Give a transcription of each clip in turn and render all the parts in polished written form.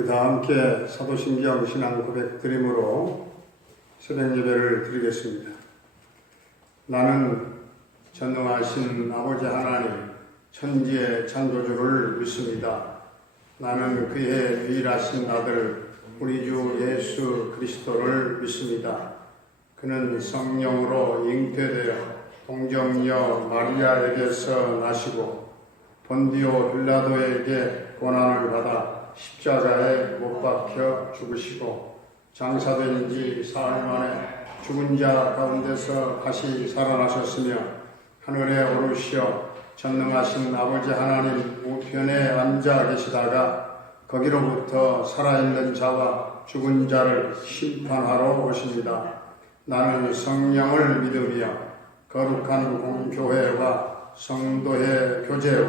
우리 다 함께 사도신경 신앙 고백 드림으로 새벽 예배를 드리겠습니다. 나는 전능하신 아버지 하나님 천지의 창조주를 믿습니다. 나는 그의 유일하신 아들 우리 주 예수 그리스도를 믿습니다. 그는 성령으로 잉태되어 동정녀 마리아에게서 나시고 본디오 빌라도에게 고난을 받아 십자가에 못 박혀 죽으시고 장사된 지 사흘 만에 죽은 자 가운데서 다시 살아나셨으며 하늘에 오르시어 전능하신 아버지 하나님 우편에 앉아 계시다가 거기로부터 살아있는 자와 죽은 자를 심판하러 오십니다. 나는 성령을 믿으며 거룩한 공교회와 성도의 교제와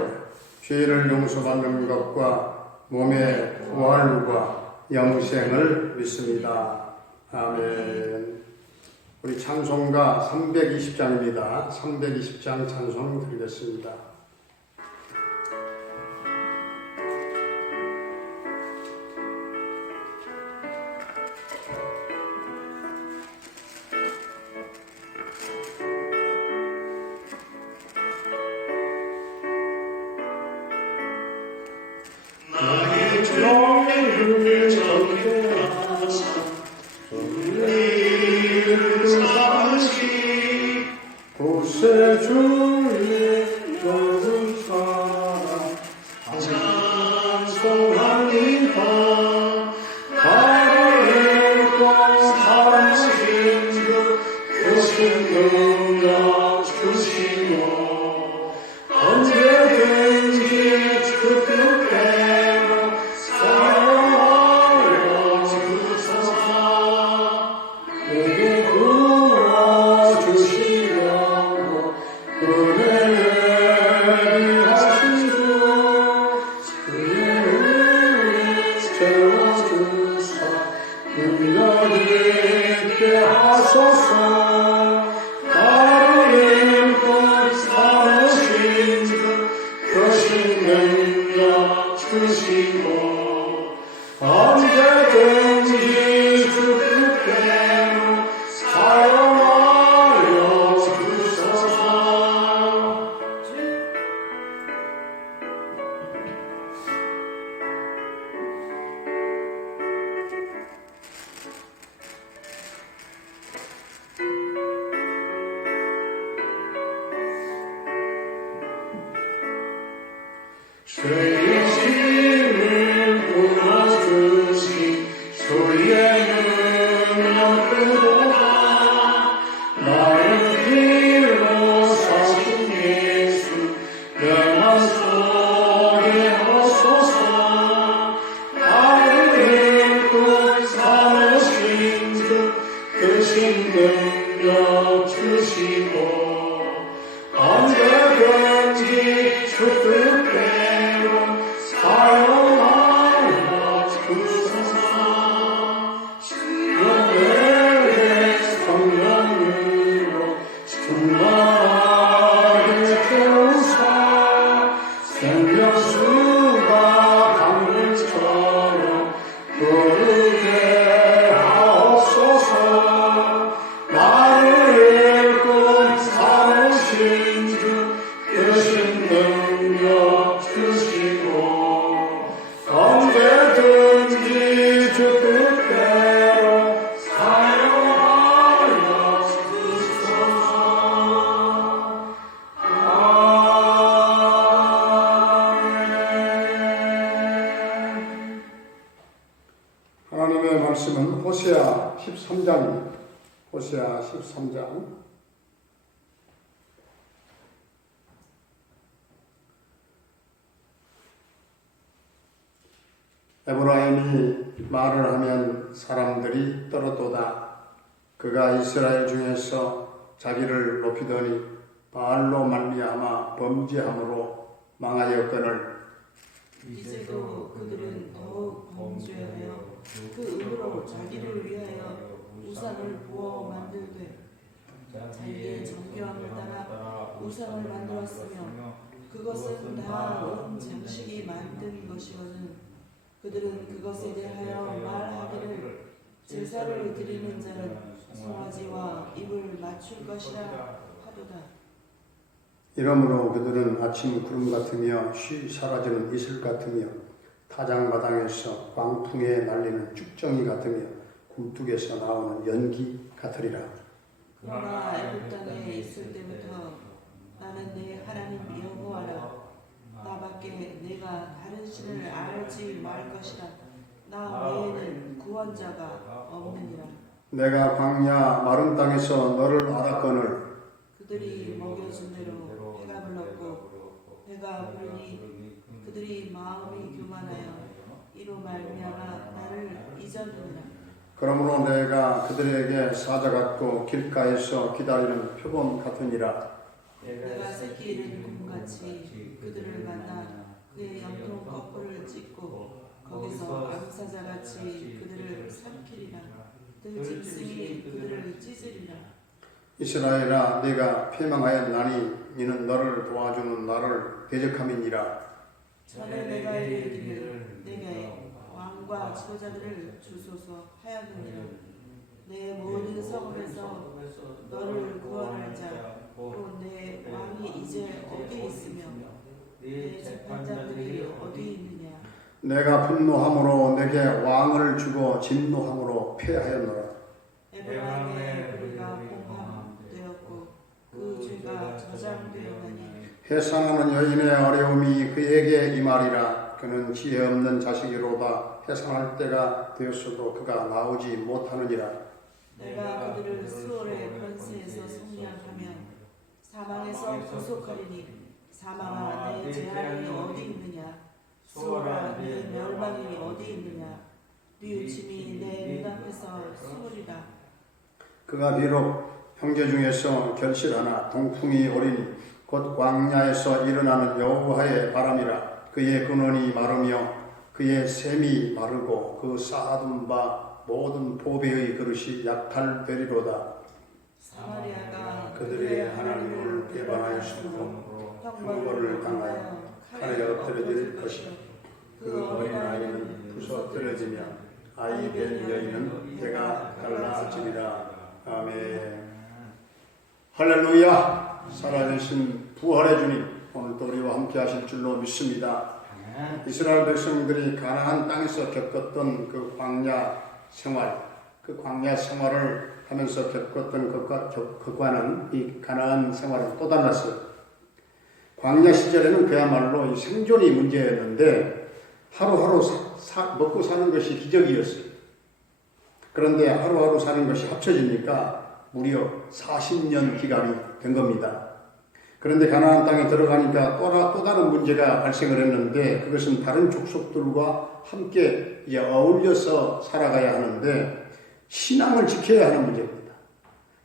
죄를 용서받는 것과 몸의 부활과 영생을 믿습니다. 아멘. 우리 찬송가 320장입니다. 320장 찬송 드리겠습니다. 하나님의 말씀은 호세아 13장입니다. 호세아 13장. 에브라임이 말을 하면 사람들이 떨어도다. 그가 이스라엘 중에서 자기를 높이더니 바알로 말미암아 범죄함으로 망하였거늘 이제도 그들은 더욱 범죄하여 그 의로 자기를 위하여 우상을 부어 만들되 자기의 정교함을 따라 우상을 만들었으며 그것은 다 온 장식이 만든 것이거든. 그들은 그것에 대하여 말하기를 제사를 드리는 자는 송아지와 입을 맞출 것이라 하도다. 이러므로 그들은 아침 구름 같으며 쉬 사라지는 이슬 같으며 타작마당에서 광풍에 날리는 쭉정이 같으며 굴뚝에서 나오는 연기 같으리라. 그러나 애굽 땅에 있을 때부터 나는 내 하나님 여호와라. 나밖에 내가 다른 신을 알지 말 것이라. 나 외에는 구원자가 없느니라. 내가 광야 마른 땅에서 너를 알았거늘 그들이 먹여준 대로 배가 불렀고 배가 부르니 그들이 마음이 교만하여 이로 말미암아 나를 잊었느니라. 그러므로 내가 그들에게 사자 같고 길가에서 기다리는 표범 같으니라. 내가 새끼 잃은 곰같이 그들을 만나 그의 염통 거꾸를 찢고 거기서 암사자같이 그들을 삼키리라. 들짐승이 그들을 찢으리라. 이스라엘아 내가 패망하였나니 이는 너를 도와주는 나를 대적함이니라. 전에 내가 이르기를 내게 왕과 지도자들을 주소서 하였느니라. 내 모든 성읍에서 너를 구원할 자 또 내 왕이 이제 어디 있으며 내 재판장들이 어디 있느냐. 내가 분노함으로 내게 왕을 주고 진노함으로 패하였노라. 에브라임의 우리가 공함되었고 그 죄가 저장되었나니 해산하는 여인의 어려움이 그에게 임하리라. 그는 지혜 없는 자식이로다. 해산할 때가 되었어도 그가 나오지 못하느니라. 내가 그들을 수월의 권세에서 승리하며 사망에서 구속하리니 사망아 내 재앙이 어디 있느냐. 수월아 내 멸망이 어디 있느냐. 뉘우침이 내 눈앞에서 숨으리라. 그가 비록 형제 중에서 결실하나 동풍이 오리니 곧 광야에서 일어나는 여호와의 바람이라. 그의 근원이 마르며 그의 샘이 마르고 그 쌓아둔 바 모든 보배의 그릇이 약탈되리로다. 사마리아가 그들의 하나님을 배반하였으므로 형벌을 당하여 칼에 엎드려질 것이라. 그 어린아이는 부서뜨려지며 아이 된 여인은 배가 갈라지리라. 아멘. 할렐루야. 살아계신 부활의 주님 오늘도 우리와 함께 하실 줄로 믿습니다. 이스라엘 백성들이 가나안 땅에서 겪었던 그 광야 생활, 그 광야 생활을 하면서 겪었던 것과는 이 가나안 생활은 또 달랐어요. 광야 시절에는 그야말로 이 생존이 문제였는데 하루하루 먹고 사는 것이 기적이었어요. 그런데 하루하루 사는 것이 합쳐지니까 무려 40년 기간이 된 겁니다. 그런데 가나안 땅에 들어가니까 또 다른 문제가 발생을 했는데 그것은 다른 족속들과 함께 이제 어울려서 살아가야 하는데 신앙을 지켜야 하는 문제입니다.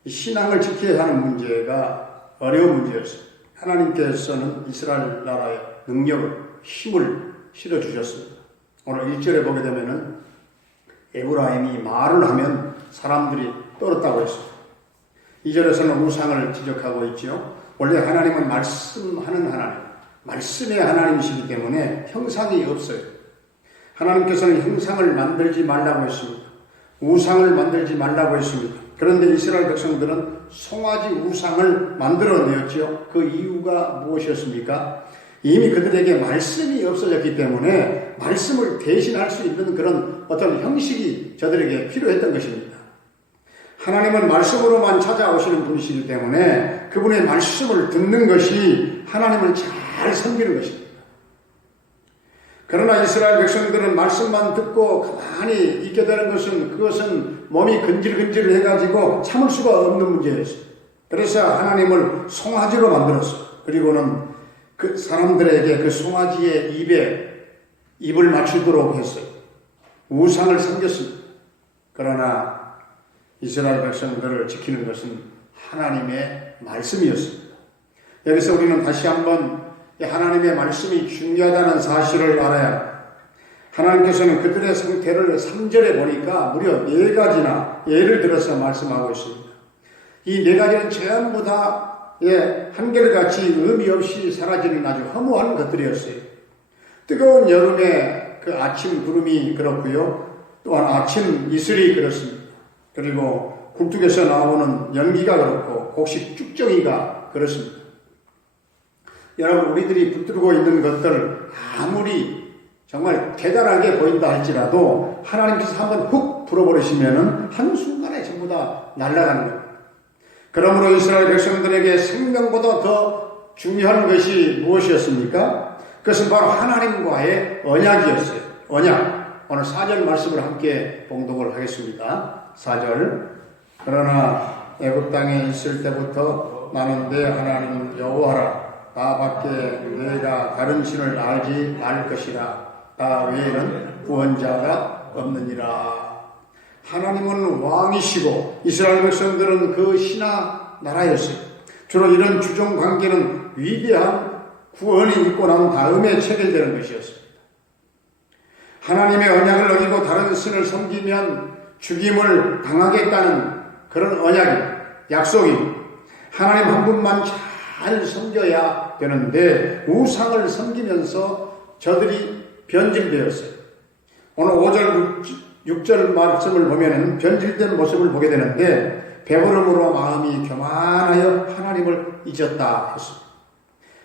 이 신앙을 지켜야 하는 문제가 어려운 문제였어요. 하나님께서는 이스라엘 나라의 능력을, 힘을 실어주셨습니다. 오늘 1절에 보게 되면은 에브라임이 말을 하면 사람들이 떨었다고 했습니다. 2절에서는 우상을 지적하고 있죠. 원래 하나님은 말씀하는 하나님, 말씀의 하나님이시기 때문에 형상이 없어요. 하나님께서는 형상을 만들지 말라고 했습니다. 우상을 만들지 말라고 했습니다. 그런데 이스라엘 백성들은 송아지 우상을 만들어내었죠. 그 이유가 무엇이었습니까? 이미 그들에게 말씀이 없어졌기 때문에 말씀을 대신할 수 있는 그런 어떤 형식이 저들에게 필요했던 것입니다. 하나님은 말씀으로만 찾아오시는 분이시기 때문에 그분의 말씀을 듣는 것이 하나님을 잘 섬기는 것입니다. 그러나 이스라엘 백성들은 말씀만 듣고 가만히 있게 되는 그것은 몸이 근질근질 해가지고 참을 수가 없는 문제였어요. 그래서 하나님을 송아지로 만들었어요. 그리고는 그 사람들에게 그 송아지의 입을 맞추도록 했어요. 우상을 섬겼습니다. 그러나 이스라엘 백성들을 지키는 것은 하나님의 말씀이었습니다. 여기서 우리는 다시 한번 하나님의 말씀이 중요하다는 사실을 알아야 합니다. 하나님께서는 그들의 상태를 3절에 보니까 무려 4가지나 예를 들어서 말씀하고 있습니다. 이 4가지는 전부 다 한결같이 의미 없이 사라지는 아주 허무한 것들이었어요. 뜨거운 여름에 그 아침 구름이 그렇고요. 또한 아침 이슬이 그렇습니다. 그리고 굴뚝에서 나오는 연기가 그렇고 곡식 쭉정이가 그렇습니다. 여러분, 우리들이 붙들고 있는 것들 아무리 정말 대단하게 보인다 할지라도 하나님께서 한번 훅 불어버리시면은 한순간에 전부 다 날아가는 겁니다. 그러므로 이스라엘 백성들에게 생명보다 더 중요한 것이 무엇이었습니까? 그것은 바로 하나님과의 언약이었어요. 언약. 오늘 4절 말씀을 함께 봉독을 하겠습니다. 4절. 그러나 애굽 땅에 있을 때부터 나는 내 하나님 여호와라. 나밖에 내가 다른 신을 알지 말 것이라. 나 외에는 구원자가 없느니라. 하나님은 왕이시고 이스라엘 백성들은 그 신하 나라였어요. 주로 이런 주종 관계는 위대한 구원이 있고 난 다음에 체결되는 것이었습니다. 하나님의 언약을 어기고 다른 신을 섬기면 죽임을 당하겠다는 그런 언약이, 약속이 하나님 한 분만 잘 섬겨야 되는데 우상을 섬기면서 저들이 변질되었어요. 오늘 5절, 6절 말씀을 보면은 변질된 모습을 보게 되는데 배부름으로 마음이 교만하여 하나님을 잊었다 했습니다.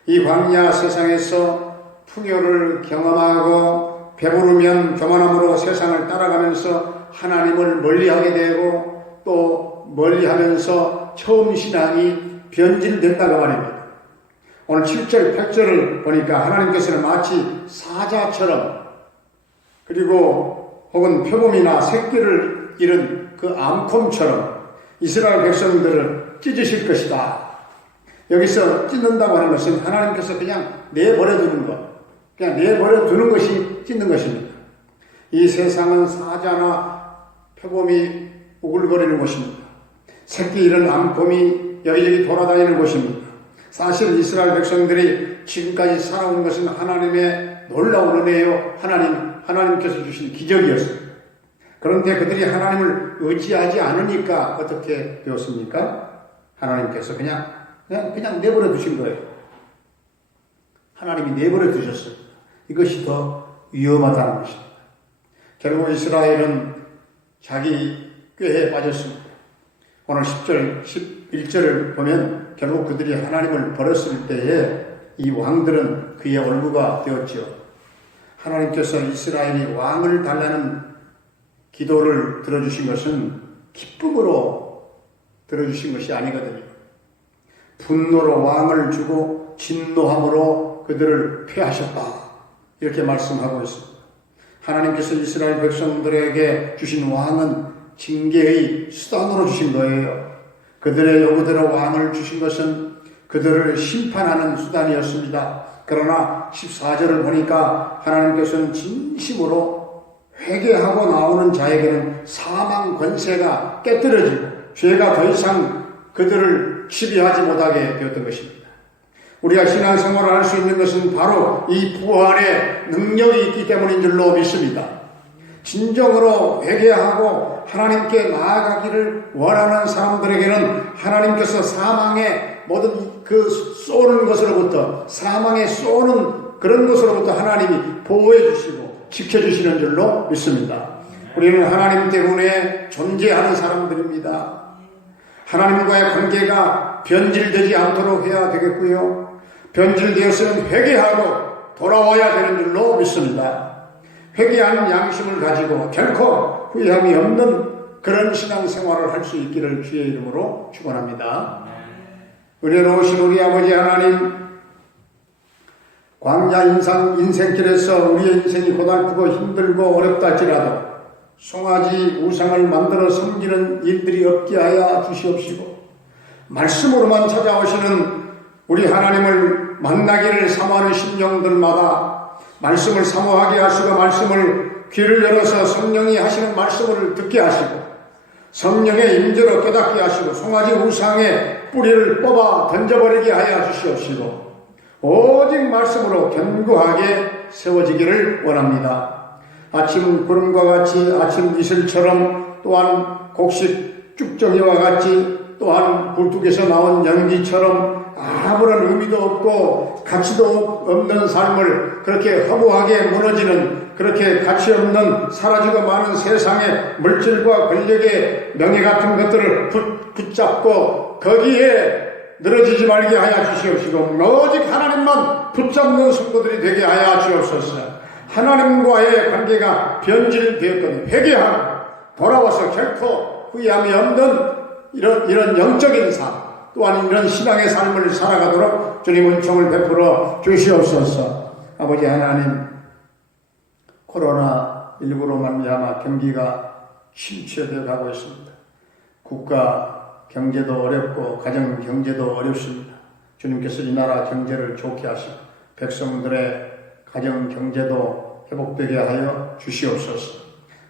이 광야 세상에서 풍요를 경험하고 배부르면 교만함으로 세상을 따라가면서 하나님을 멀리하게 되고 또 멀리하면서 처음 신앙이 변질된다고 말입니다. 오늘 7절, 8절을 보니까 하나님께서는 마치 사자처럼 그리고 혹은 표범이나 새끼를 잃은 그 암콤처럼 이스라엘 백성들을 찢으실 것이다. 여기서 찢는다고 하는 것은 하나님께서 그냥 내버려 두는 것, 그냥 내버려 두는 것이 찢는 것입니다. 이 세상은 사자나 표범이 우글거리는 곳입니다. 새끼 잃은 암콤이 여기저기 돌아다니는 곳입니다. 사실 이스라엘 백성들이 지금까지 살아온 것은 하나님의 놀라운 은혜요, 하나님께서 주신 기적이었어요. 그런데 그들이 하나님을 의지하지 않으니까 어떻게 되었습니까? 하나님께서 그냥 내버려 두신 거예요. 하나님이 내버려 두셨어요. 이것이 더 위험하다는 것입니다. 결국 이스라엘은 자기 꾀에 빠졌습니다. 오늘 10절, 11절을 보면 결국 그들이 하나님을 버렸을 때에 이 왕들은 그의 얼구가 되었지요. 하나님께서 이스라엘이 왕을 달라는 기도를 들어주신 것은 기쁨으로 들어주신 것이 아니거든요. 분노로 왕을 주고 진노함으로 그들을 패하셨다. 이렇게 말씀하고 있습니다. 하나님께서 이스라엘 백성들에게 주신 왕은 징계의 수단으로 주신 거예요. 그들의 요구대로 왕을 주신 것은 그들을 심판하는 수단이었습니다. 그러나 14절을 보니까 하나님께서는 진심으로 회개하고 나오는 자에게는 사망 권세가 깨뜨려지고 죄가 더 이상 그들을 지배하지 못하게 되었던 것입니다. 우리가 신앙생활을 할 수 있는 것은 바로 이 부활의 능력이 있기 때문인 줄로 믿습니다. 진정으로 회개하고 하나님께 나아가기를 원하는 사람들에게는 하나님께서 사망의 모든 그 쏘는 것으로부터, 사망에 쏘는 그런 것으로부터 하나님이 보호해 주시고 지켜주시는 줄로 믿습니다. 우리는 하나님 때문에 존재하는 사람들입니다. 하나님과의 관계가 변질되지 않도록 해야 되겠고요. 변질되었으면 회개하고 돌아와야 되는 줄로 믿습니다. 회개하는 양심을 가지고 결코 후회함이 없는 그런 신앙생활을 할 수 있기를 주의 이름으로 축원합니다. 은혜로우신 우리 아버지 하나님, 광야 인생길에서 우리의 인생이 고달프고 힘들고 어렵다 할지라도 송아지 우상을 만들어 섬기는 일들이 없게 하여 주시옵시고, 말씀으로만 찾아오시는 우리 하나님을 만나기를 사모하는 심령들마다 말씀을 사모하게 하시고 말씀을 귀를 열어서 성령이 하시는 말씀을 듣게 하시고 성령의 임재로 깨닫게 하시고 송아지 우상의 뿌리를 뽑아 던져버리게 하여 주시옵시고 오직 말씀으로 견고하게 세워지기를 원합니다. 아침 구름과 같이 아침 이슬처럼 또한 곡식 쭉정이와 같이 또한 굴뚝에서 나온 연기처럼 아무런 의미도 없고 가치도 없는 삶을 그렇게 허무하게 무너지는 그렇게 가치 없는 사라지고 많은 세상의 물질과 권력의 명예 같은 것들을 붙잡고 거기에 늘어지지 말게 하여 주시옵시고 오직 하나님만 붙잡는 성도들이 되게 하여 주옵소서. 하나님과의 관계가 변질되었거든 회개하고 돌아와서 결코 후회함이 없는 이런 영적인 삶 또한 이런 신앙의 삶을 살아가도록 주님 은총을 베풀어 주시옵소서. 아버지 하나님, 코로나19로 말미암아 경기가 침체되어 가고 있습니다. 국가 경제도 어렵고 가정 경제도 어렵습니다. 주님께서 이 나라 경제를 좋게 하시고 백성들의 가정 경제도 회복되게 하여 주시옵소서.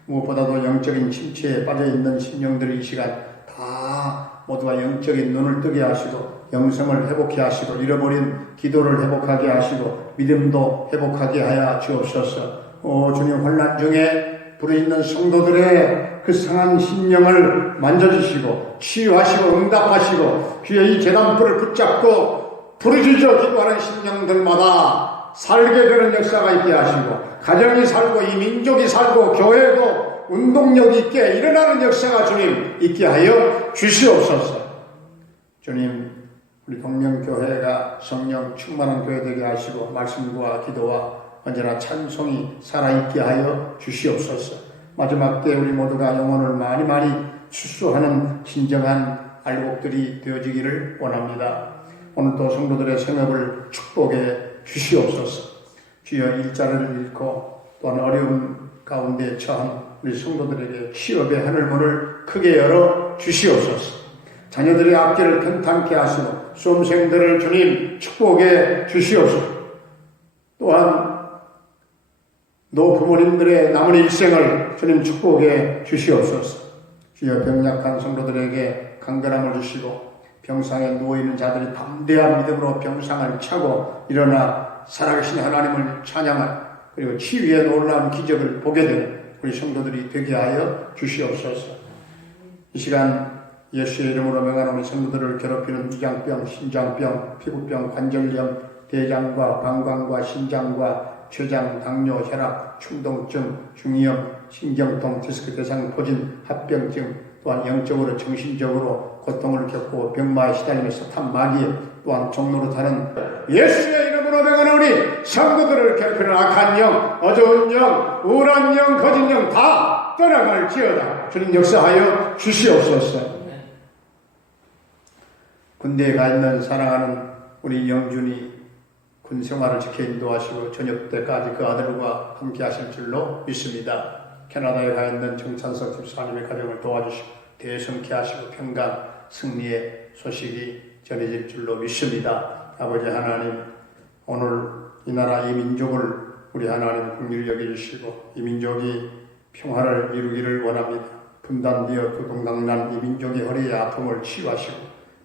무엇보다도 영적인 침체에 빠져있는 심령들이 이 시간 다 모두가 영적인 눈을 뜨게 하시고 영성을 회복케 하시고 잃어버린 기도를 회복하게 하시고 믿음도 회복하게 하여 주옵소서. 주님, 혼란 중에 부르짖는 성도들의 그 상한 심령을 만져주시고 치유하시고 응답하시고 주여 이 제단불을 붙잡고 부르짖어 기도하는 심령들마다 살게 되는 역사가 있게 하시고 가정이 살고 이 민족이 살고 교회도 운동력 있게 일어나는 역사가 주님 있게 하여 주시옵소서. 주님, 우리 동명교회가 성령 충만한 교회 되게 하시고 말씀과 기도와 언제나 찬송이 살아있게 하여 주시옵소서. 마지막 때 우리 모두가 영혼을 많이 추수하는 진정한 알곡들이 되어지기를 원합니다. 오늘도 성도들의 생업을 축복해 주시옵소서. 주여, 일자리를 잃고 또한 어려움 가운데 처한 우리 성도들에게 취업의 하늘문을 크게 열어 주시옵소서. 자녀들의 앞길을 평탄케 하시고 수험생들을 주님 축복해 주시옵소서. 또한 노부모님들의 남은 일생을 주님 축복해 주시옵소서. 주여, 병약한 성도들에게 강건함을 주시고 병상에 누워있는 자들이 담대한 믿음으로 병상을 차고 일어나 살아계신 하나님을 찬양할 그리고 치유의 놀라운 기적을 보게 되는 우리 성도들이 되게 하여 주시옵소서. 이 시간 예수의 이름으로 명하는 성도들을 괴롭히는 위장병, 신장병, 피부병, 관절염, 대장과 방광과 신장과 췌장, 당뇨, 혈압, 충동증, 중이염, 신경통, 디스크 대상 포진, 합병증, 또한 영적으로 정신적으로 고통을 겪고 병마에 시달리면서 탄마귀 또한 종로로 타는 예수의 이름으로 명하는 우리 성도들을 괴롭히는 악한 영, 어두운 영, 우울한 영, 거짓 영 다 떠나갈지어다. 주님 역사하여 주시옵소서. 군대에 가 있는 사랑하는 우리 영준이 군 생활을 지켜 인도하시고 저녁 때까지 그 아들과 함께 하실 줄로 믿습니다. 캐나다에 가 있는 정찬석 집사님의 가정을 도와주시고 대성케 하시고 평강 승리의 소식이 전해질 줄로 믿습니다. 아버지 하나님, 오늘 이 나라 이 민족을 우리 하나님 긍휼히 여겨주시고 이 민족이 평화를 이루기를 원합니다. 분단되어 두동강난 이 민족의 허리의 아픔을 치유하시고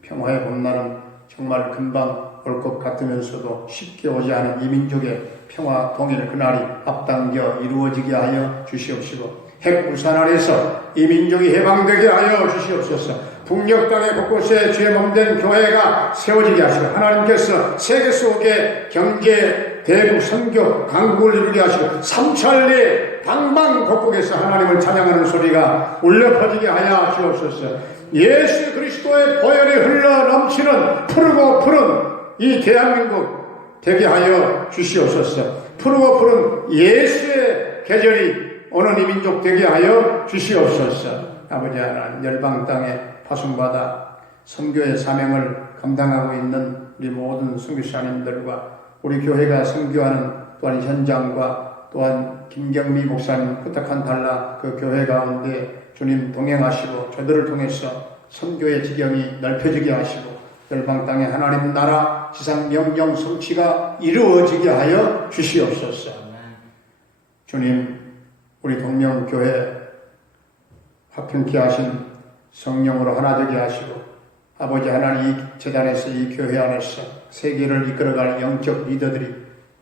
평화의 봄날은 정말 금방 올 것 같으면서도 쉽게 오지 않은 이 민족의 평화 통일 그날이 앞당겨 이루어지게 하여 주시옵시고 핵우산 아래서 이 민족이 해방되게 하여 주시옵소서. 북녘 땅의 곳곳에 죄 몸된 교회가 세워지게 하시고 하나님께서 세계 속에 경제, 대국, 선교, 강국을 이루게 하시고 삼천리 방방곡곡에서 하나님을 찬양하는 소리가 울려 퍼지게 하여 주옵소서. 예수 그리스도의 보혈이 흘러 넘치는 푸르고 푸른 이 대한민국 되게 하여 주시옵소서. 푸르고 푸른 예수의 계절이 오는 이 민족 되게 하여 주시옵소서. 아버지 하나님, 열방 땅에 파송받아 선교의 사명을 감당하고 있는 우리 모든 선교사님들과 우리 교회가 선교하는 또한 현장과 또한 김경미 목사님 부탁한 달라 그 교회 가운데 주님 동행하시고 저들을 통해서 선교의 지경이 넓혀지게 하시고 열방 땅에 하나님 나라 지상 명령 성취가 이루어지게 하여 주시옵소서. 주님, 우리 동명교회 화평케 하신 성령으로 하나 되게 하시고 아버지 하나님 이 재단에서 이 교회 안에서 세계를 이끌어갈 영적 리더들이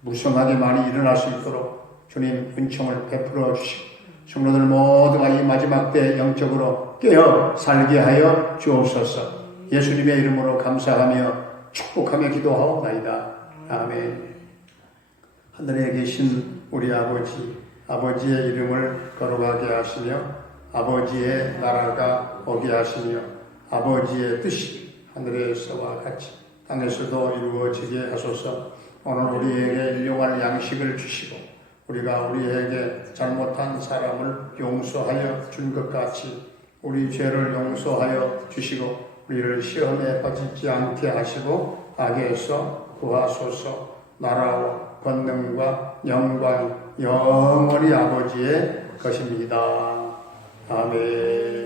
무성하게 많이 일어날 수 있도록 주님 은총을 베풀어 주시고 성도들 모두가 이 마지막 때 영적으로 깨어 살게 하여 주옵소서. 예수님의 이름으로 감사하며 축복하며 기도하옵나이다. 아멘. 하늘에 계신 우리 아버지, 아버지의 이름을 거룩하게 하시며 아버지의 나라가 오게 하시며 아버지의 뜻이 하늘에서와 같이 땅에서도 이루어지게 하소서. 오늘 우리에게 일용할 양식을 주시고 우리가 우리에게 잘못한 사람을 용서하여 준 것 같이 우리 죄를 용서하여 주시고 우리를 시험에 빠지지 않게 하시고 악에서 구하소서. 나라와 권능과 영광이 영원히 아버지의 것입니다. 아멘.